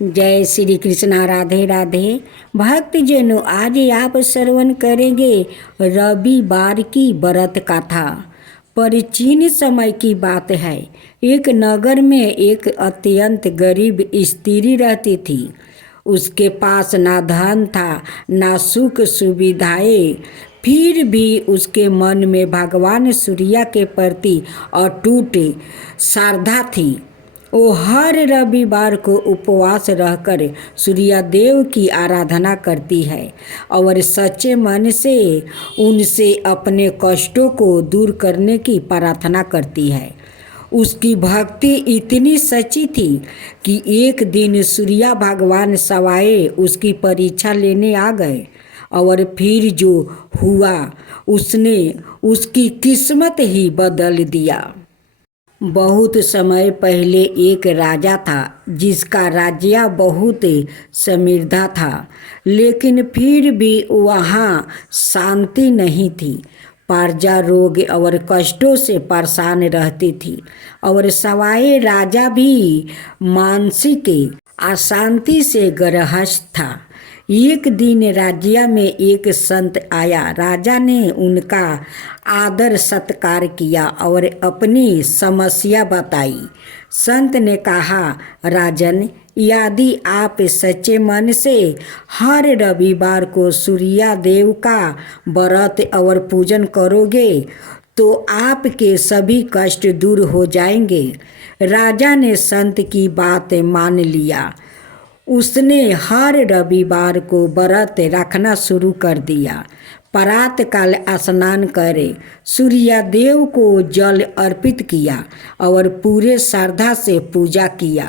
जय श्री कृष्णा। राधे राधे। भक्त जनों, आज आप श्रवण करेंगे रविवार की व्रत कथा। प्राचीन समय की बात है। एक नगर में एक अत्यंत गरीब स्त्री रहती थी। उसके पास ना धन था, ना सुख सुविधाएं। फिर भी उसके मन में भगवान सूर्य के प्रति अटूट श्रद्धा थी। वो हर रविवार को उपवास रहकर सूर्य देव की आराधना करती है और सच्चे मन से उनसे अपने कष्टों को दूर करने की प्रार्थना करती है। उसकी भक्ति इतनी सच्ची थी कि एक दिन सूर्य भगवान सवाए उसकी परीक्षा लेने आ गए और फिर जो हुआ उसने उसकी किस्मत ही बदल दिया। बहुत समय पहले एक राजा था जिसका राज्य बहुत समृद्ध था, लेकिन फिर भी वहाँ शांति नहीं थी। प्रजा रोग और कष्टों से परेशान रहती थी और सवाए राजा भी मानसिक अशांति से ग्रस्त था। एक दिन राज्य में एक संत आया। राजा ने उनका आदर सत्कार किया और अपनी समस्या बताई। संत ने कहा, राजन, यदि आप सच्चे मन से हर रविवार को सूर्य देव का व्रत और पूजन करोगे तो आपके सभी कष्ट दूर हो जाएंगे। राजा ने संत की बात मान लिया। उसने हर रविवार को व्रत रखना शुरू कर दिया। प्रातःकाल स्नान करे, सूर्य देव को जल अर्पित किया और पूरे श्रद्धा से पूजा किया।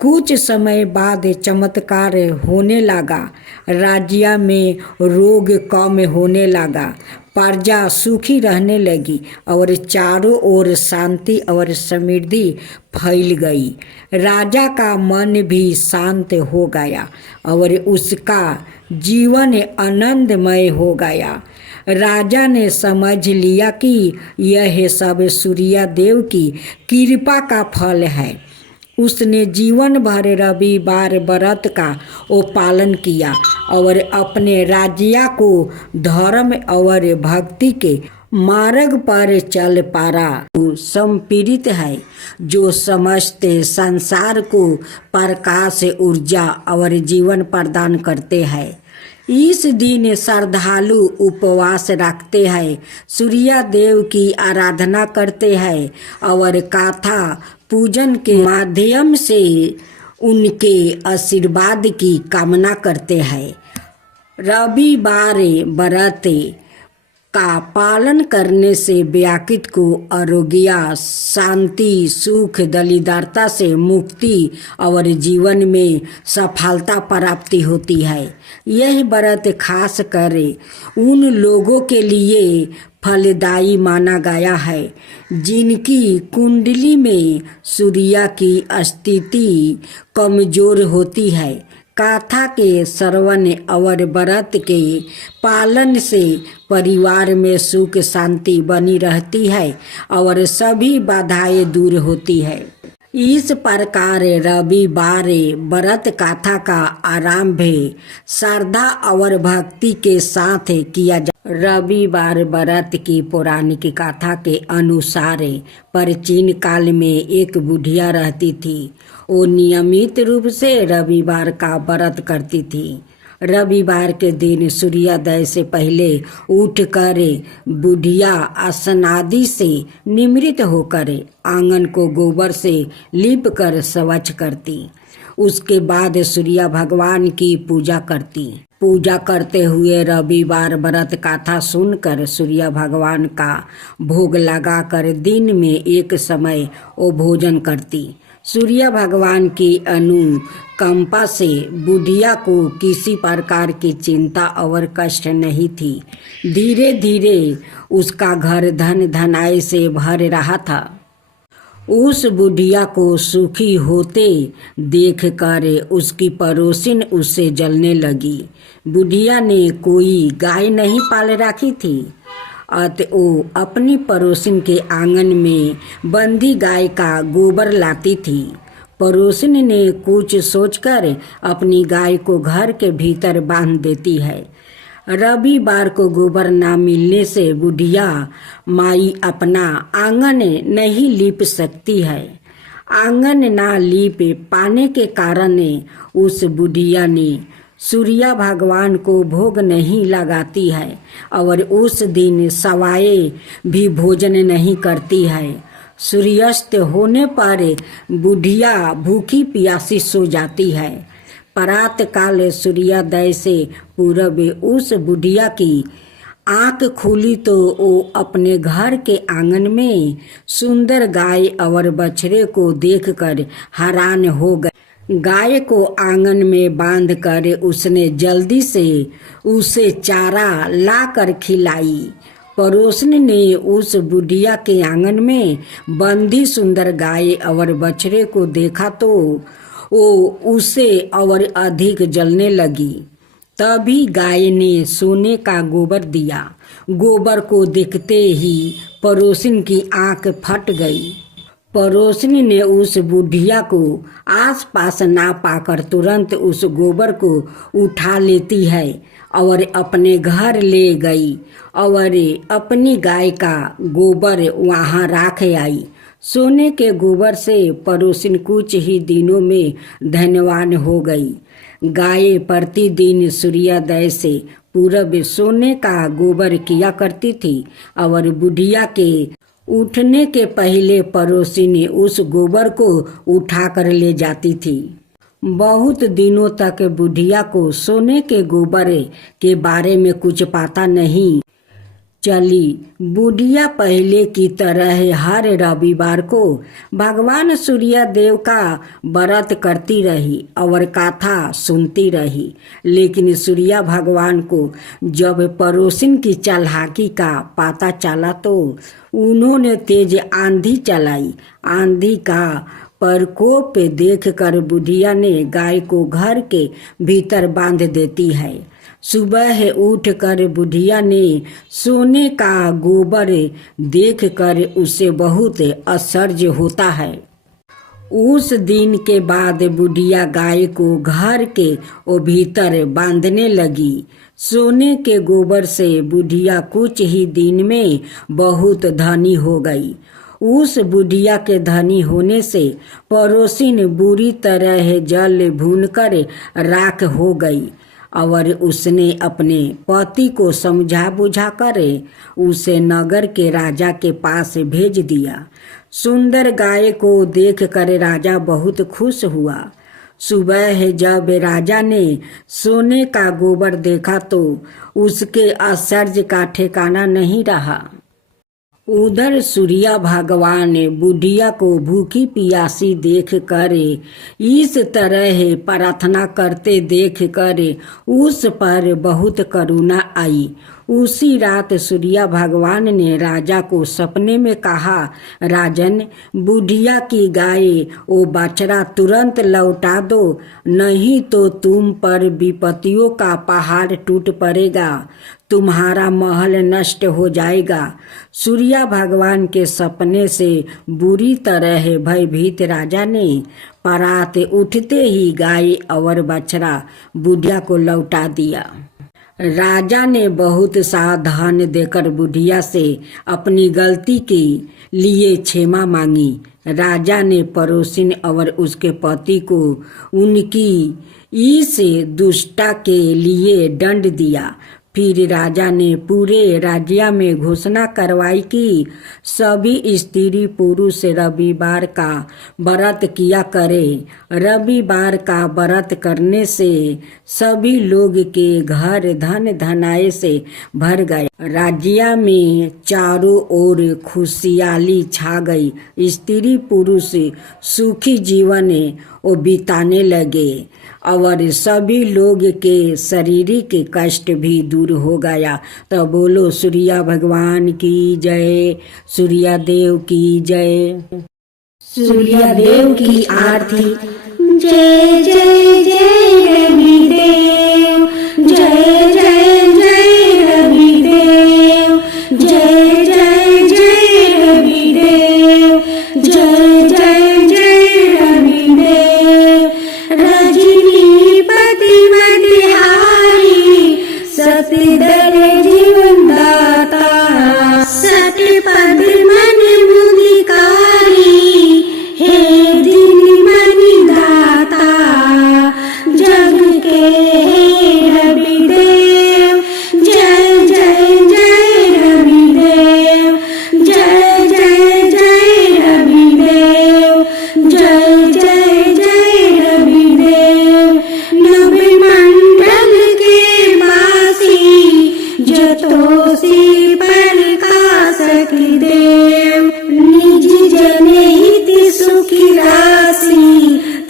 कुछ समय बाद चमत्कार होने लगा। राज्य में रोग कम होने लगा, प्रजा सुखी रहने लगी और चारों ओर शांति और समृद्धि फैल गई। राजा का मन भी शांत हो गया और उसका जीवन आनंदमय हो गया। राजा ने समझ लिया कि यह सब सूर्य देव की कृपा का फल है। उसने जीवन भर रविवार व्रत का पालन किया और अपने राज्य को धर्म और भक्ति के मार्ग पर चल पारा। संपीड़ित है जो समस्त संसार को प्रकाश, ऊर्जा और जीवन प्रदान करते हैं। इस दिन श्रद्धालु उपवास रखते हैं, सूर्य देव की आराधना करते हैं और कथा पूजन के माध्यम से उनके आशीर्वाद की कामना करते हैं। रविवार व्रत का पालन करने से व्यक्ति को आरोग्य, शांति, सुख, दरिद्रता से मुक्ति और जीवन में सफलता प्राप्ति होती है। यह व्रत खास कर उन लोगों के लिए फलदायी माना गया है जिनकी कुंडली में सूर्य की स्थिति कमजोर होती है। कथा के श्रवण और व्रत के पालन से परिवार में सुख शांति बनी रहती है और सभी बाधाएं दूर होती है। इस प्रकार रविवार व्रत कथा का आरंभ श्रद्धा और भक्ति के साथ किया जा। रविवार व्रत की पौराणिक कथा के अनुसार प्राचीन काल में एक बुढ़िया रहती थी। वो नियमित रूप से रविवार का व्रत करती थी। रविवार के दिन सूर्योदय से पहले उठकर बुढ़िया स्नादि से निमृत होकर आंगन को गोबर से लीप कर स्वच्छ करती। उसके बाद सूर्य भगवान की पूजा करती। पूजा करते हुए रविवार व्रत कथा सुनकर सूर्य भगवान का भोग लगाकर दिन में एक समय वो भोजन करती। सूर्य भगवान की अनुकंपा से बुढ़िया को किसी प्रकार की चिंता और कष्ट नहीं थी। धीरे धीरे उसका घर धन धनाई से भर रहा था। उस बुढ़िया को सुखी होते देखकर उसकी पड़ोसिन उससे जलने लगी। बुढ़िया ने कोई गाय नहीं पाल रखी थी, अतः वो अपनी पड़ोसिन के आंगन में बंधी गाय का गोबर लाती थी। पड़ोसन ने कुछ सोचकर अपनी गाय को घर के भीतर बांध देती है। रविवार को गोबर ना मिलने से बुढ़िया माई अपना आंगन नहीं लीप सकती है। आंगन ना लीप पाने के कारण उस बुढ़िया ने सूर्य भगवान को भोग नहीं लगाती है और उस दिन सवाए भी भोजन नहीं करती है। सूर्यास्त होने पर बुढ़िया भूखी प्यासी सो जाती है। प्रात काल सूर्योदय से पूर्व उस बुढ़िया की आंख खुली तो वो अपने घर के आंगन में सुंदर गाय और बछड़े को देखकर हैरान हो गई। गाय को आंगन में बांधकर उसने जल्दी से उसे चारा लाकर खिलाई। पड़ोसन ने उस बुढ़िया के आंगन में बंधी सुंदर गाय और बछड़े को देखा तो वो उसे और अधिक जलने लगी। तभी गाय ने सोने का गोबर दिया। गोबर को देखते ही पड़ोसन की आंख फट गई। पड़ोसन ने उस बुढ़िया को आसपास ना पाकर तुरंत उस गोबर को उठा लेती है और अपने घर ले गई और अपनी गाय का गोबर वहाँ रख आई। सोने के गोबर से पड़ोसन कुछ ही दिनों में धनवान हो गई। गाय प्रतिदिन सूर्योदय से पूर्व सोने का गोबर किया करती थी और बुढ़िया के उठने के पहले पड़ोसन उस गोबर को उठाकर ले जाती थी। बहुत दिनों तक बुढ़िया को सोने के गोबर के बारे में कुछ पता नहीं चली। बुढ़िया पहले की तरह हर रविवार को भगवान सूर्य देव का व्रत करती रही और कथा सुनती रही। लेकिन सूर्य भगवान को जब पड़ोसन की चालाकी का पता चला तो उन्होंने तेज आंधी चलाई। आंधी का प्रकोप देखकर बुढ़िया ने गाय को घर के भीतर बांध देती है। सुबह उठकर बुढ़िया ने सोने का गोबर देखकर उसे बहुत आश्चर्य होता है। उस दिन के बाद बुढ़िया गाय को घर के भीतर बांधने लगी। सोने के गोबर से बुढ़िया कुछ ही दिन में बहुत धनी हो गई। उस बुढ़िया के धनी होने से पड़ोसन बुरी तरह जल भूनकर राख हो गई और उसने अपने पति को समझा बुझा कर उसे नगर के राजा के पास भेज दिया। सुंदर गाय को देखकर राजा बहुत खुश हुआ। सुबह जब राजा ने सोने का गोबर देखा तो उसके आश्चर्य का ठिकाना नहीं रहा। उधर सूर्य भगवान बुढ़िया को भूखी प्यासी देख कर इस तरह प्रार्थना करते देख कर उस पर बहुत करुणा आई। उसी रात सूर्य भगवान ने राजा को सपने में कहा, राजन, बुढ़िया की गाय वो बछड़ा तुरंत लौटा दो, नहीं तो तुम पर विपत्तियों का पहाड़ टूट पड़ेगा, तुम्हारा महल नष्ट हो जाएगा। सूर्य भगवान के सपने से बुरी तरह भयभीत राजा ने प्रात उठते ही गाय और बछड़ा बुढ़िया को लौटा दिया। राजा ने बहुत सावधान देकर बुढ़िया से अपनी गलती के लिए क्षमा मांगी। राजा ने पड़ोसन और उसके पति को उनकी इस दुष्टता के लिए दंड दिया। फिर राजा ने पूरे राज्य में घोषणा करवाई कि सभी स्त्री पुरुष रविवार का व्रत किया करें। रविवार का व्रत करने से सभी लोग के घर धन धनाए से भर गए। राज्य में चारों ओर खुशहाली छा गई। स्त्री पुरुष सुखी जीवन बिताने लगे और सभी लोग के शारीरिक कष्ट भी दूर हो गया। तो बोलो सूर्य भगवान की जय, सूर्य देव की जय, सूर्य देव की आरती। जय जय जय रविदेव, जय जय जय रविदेव, जय जय जय रविदेव, जय जय जय रविदेव।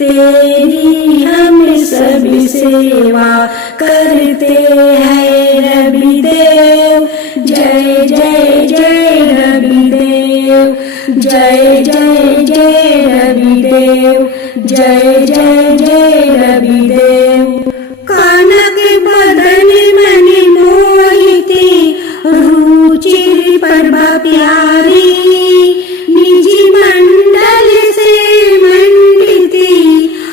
तेरी हम सब सेवा करते हैं रवि देव। जय जय जय रवि देव, जय जय जय रवि देव, जय जय जय रवि देव। कनक बदन मन मोहिती, रुचि प्रभा प्यारी, निजी मंडल से मंडिती,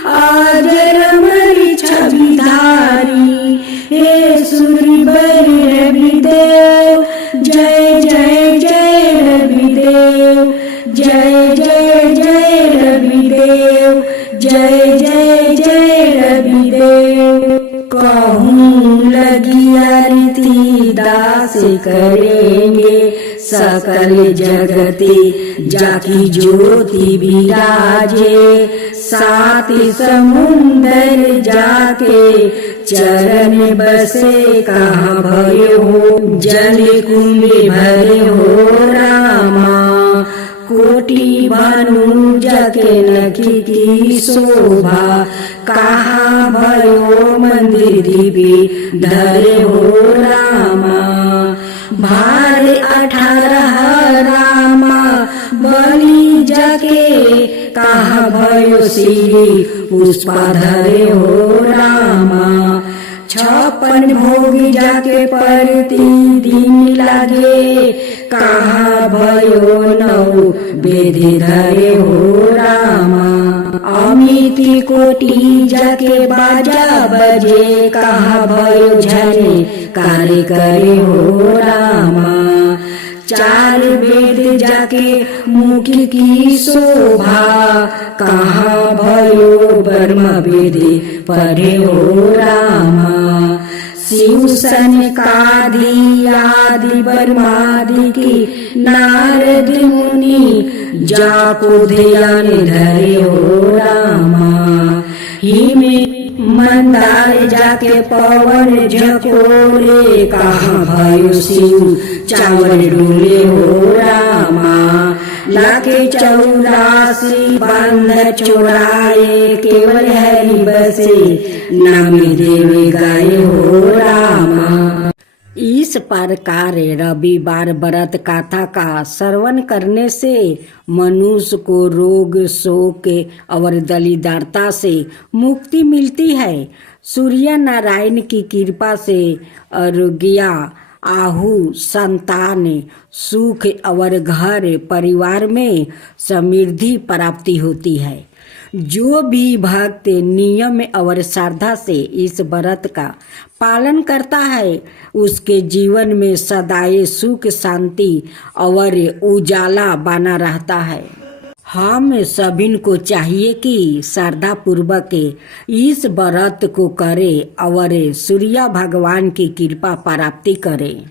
आजर अमर छवि धारी। हे सूर्यवर रवि देव, जय जय जय रवि देव, जय जय जय रवि देव, जय जय जय रवि देव। कहूँ लगी आरती दास करेंगे, सकल जगती जाकी ज्योति विराजे। सात समुंदर जाके चरण बसे, कहाँ भयो जल कुंभ भरे हो रामा। कोटि भानु जाके नखी की शोभा, कहाँ भयो मंदिर दीपी धरे हो रामा। भार 18 रामा बलि जाके, कहाँ भयो श्री पुष्पा धरे हो रामा। 56 भोग जाके प्रतिदिन लागे, कहाँ भयो 9 वेद धरे हो रामा। अमिति कोटि जाके बाजा बजे, कहाँ भयो झने कार्य करे हो रामा। 4 वेद जाके मुख की शोभा, कहाँ भयो ब्रह्म वेद पढ़े हो रामा। शिव सनकादि आदि ब्रह्मादि की नारद मुनि, जाको ध्यान धरे हो रामा। हिम मंदार जाके पवन झकोरे, कहाँ भयो शिव चावल डोले हो रामा। लाके 84 बांध चोराए, केवल हरि बसे नाम देव गाये हो रामा। इस प्रकार रविवार व्रत कथा का श्रवण करने से मनुष्य को रोग शोक और दरिद्रता से मुक्ति मिलती है। सूर्य नारायण की कृपा से आरोग्य, आहु, संतान, सुख और घर परिवार में समृद्धि प्राप्ति होती है। जो भी भक्त नियम और श्रद्धा से इस व्रत का पालन करता है, उसके जीवन में सदाई सुख शांति और उजाला बना रहता है। हम सभी को चाहिए कि श्रद्धा पूर्वक इस व्रत को करें और सूर्य भगवान की कृपा प्राप्ति करें।